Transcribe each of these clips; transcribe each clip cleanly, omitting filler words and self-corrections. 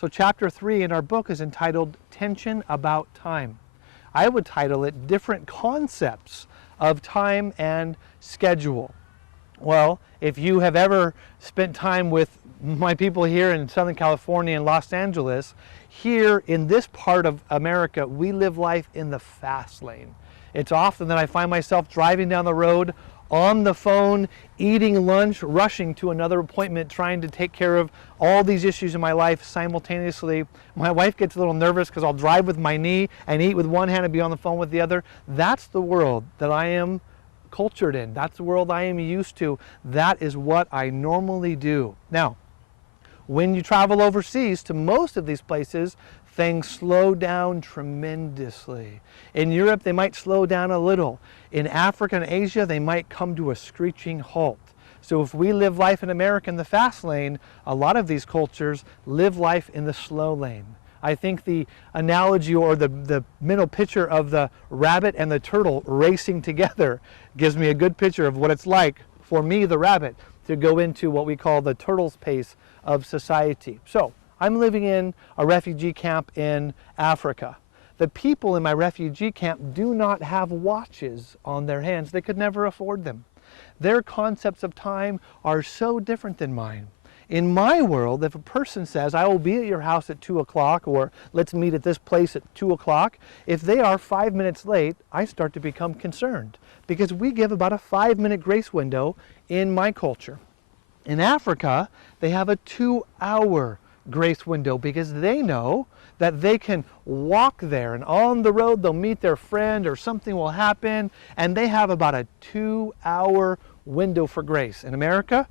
So chapter 3 in our book is entitled Tension About Time. I would title it Different Concepts of Time and Schedule. Well, if you have ever spent time with my people here in Southern California and Los Angeles, here in this part of America, we live life in the fast lane. It's often that I find myself driving down the road, on the phone, eating lunch, rushing to another appointment, trying to take care of all these issues in my life simultaneously. My wife gets a little nervous because I'll drive with my knee and eat with one hand and be on the phone with the other. That's the world that I am cultured in. That's the world I am used to. That is what I normally do. Now, when you travel overseas to most of these places, things slow down tremendously. In Europe, they might slow down a little. In Africa and Asia, they might come to a screeching halt. So if we live life in America in the fast lane, a lot of these cultures live life in the slow lane. I think the analogy or the mental picture of the rabbit and the turtle racing together gives me a good picture of what it's like for me, the rabbit, to go into what we call the turtle's pace of society. So I'm living in a refugee camp in Africa. The people in my refugee camp do not have watches on their hands. They could never afford them. Their concepts of time are so different than mine. In my world, if a person says, I will be at your house at 2 o'clock, or let's meet at this place at 2 o'clock, if they are 5 minutes late, I start to become concerned because we give about a 5-minute grace window in my culture. In Africa, they have a 2-hour grace window because they know that they can walk there and on the road they'll meet their friend or something will happen, and they have about a 2-hour window for grace. In America,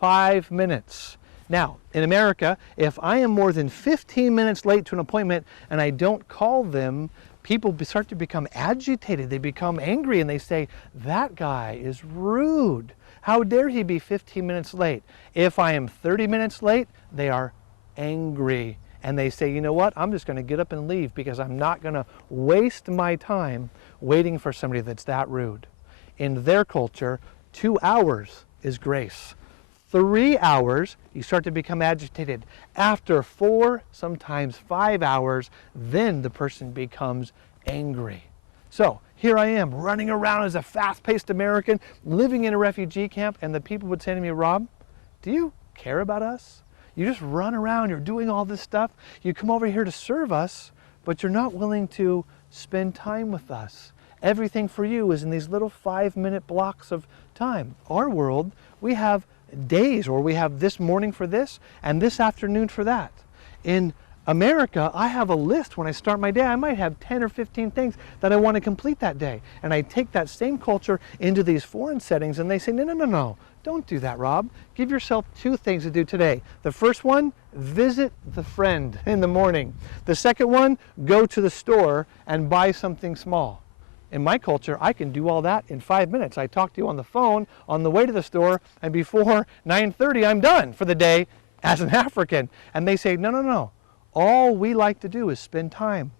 5 minutes. Now, in America, if I am more than 15 minutes late to an appointment and I don't call them, people start to become agitated. They become angry and they say, that guy is rude. How dare he be 15 minutes late? If I am 30 minutes late, they are angry. And they say, you know what, I'm just going to get up and leave because I'm not going to waste my time waiting for somebody that's that rude. In their culture, 2 hours is grace. 3 hours, you start to become agitated. After 4, sometimes 5 hours, then the person becomes angry. So here I am running around as a fast-paced American, living in a refugee camp, and the people would say to me, Rob, do you care about us? You just run around, you're doing all this stuff. You come over here to serve us, but you're not willing to spend time with us. Everything for you is in these little 5-minute blocks of time. Our world, we have days, or we have this morning for this and this afternoon for that. In America, I have a list when I start my day. I might have 10 or 15 things that I want to complete that day. And I take that same culture into these foreign settings and they say, no, don't do that, Rob. Give yourself 2 things to do today. The first one, visit the friend in the morning. The second one, go to the store and buy something small. In my culture, I can do all that in 5 minutes. I talk to you on the phone on the way to the store, and before 9:30, I'm done for the day as an African. And they say, no. All we like to do is spend time.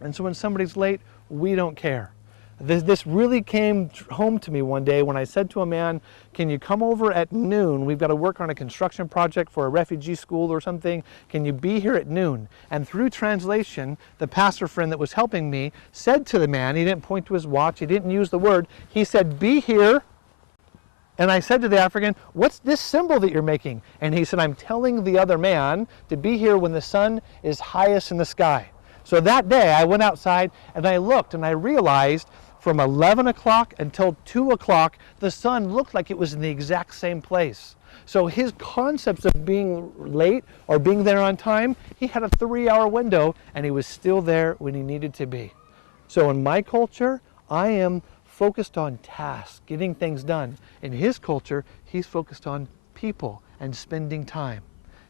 And so when somebody's late, we don't care. This really came home to me one day when I said to a man, can you come over at noon? We've got to work on a construction project for a refugee school or something. Can you be here at noon? And through translation, the pastor friend that was helping me said to the man, he didn't point to his watch, he didn't use the word, he said, be here. And I said to the African, what's this symbol that you're making? And he said, I'm telling the other man to be here when the sun is highest in the sky. So that day I went outside and I looked and I realized from 11 o'clock until 2 o'clock, the sun looked like it was in the exact same place. So his concepts of being late or being there on time, he had a 3-hour window and he was still there when he needed to be. So in my culture, I am focused on tasks, getting things done. In his culture, he's focused on people and spending time.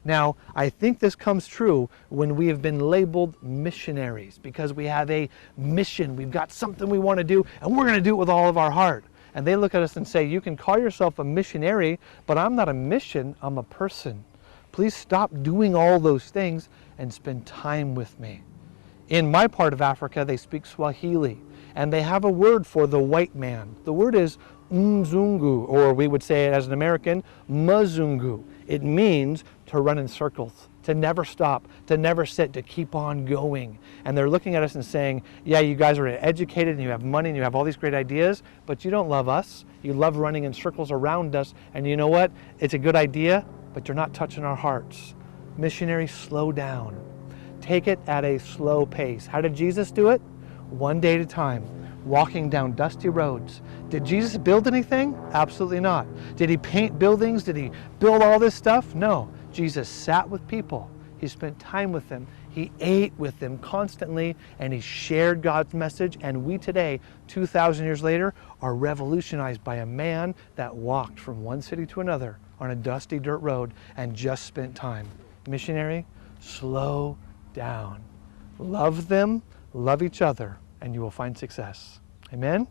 Now, I think this comes true when we have been labeled missionaries because we have a mission. We've got something we want to do, and we're going to do it with all of our heart. And they look at us and say, you can call yourself a missionary, but I'm not a mission, I'm a person. Please stop doing all those things and spend time with me. In my part of Africa, they speak Swahili, and they have a word for the white man. The word is mzungu, or we would say it as an American, mazungu. It means to run in circles. to never stop, to never sit, to keep on going. And they're looking at us and saying, yeah, you guys are educated and you have money and you have all these great ideas, but you don't love us. You love running in circles around us. And you know what? It's a good idea, but you're not touching our hearts. Missionaries, slow down. Take it at a slow pace. How did Jesus do it? One day at a time, walking down dusty roads. Did Jesus build anything? Absolutely not. Did he paint buildings? Did he build all this stuff? No. Jesus sat with people. He spent time with them. He ate with them constantly, and he shared God's message. And we today, 2,000 years later, are revolutionized by a man that walked from one city to another on a dusty dirt road and just spent time. Missionary, slow down. Love them, love each other, and you will find success. Amen?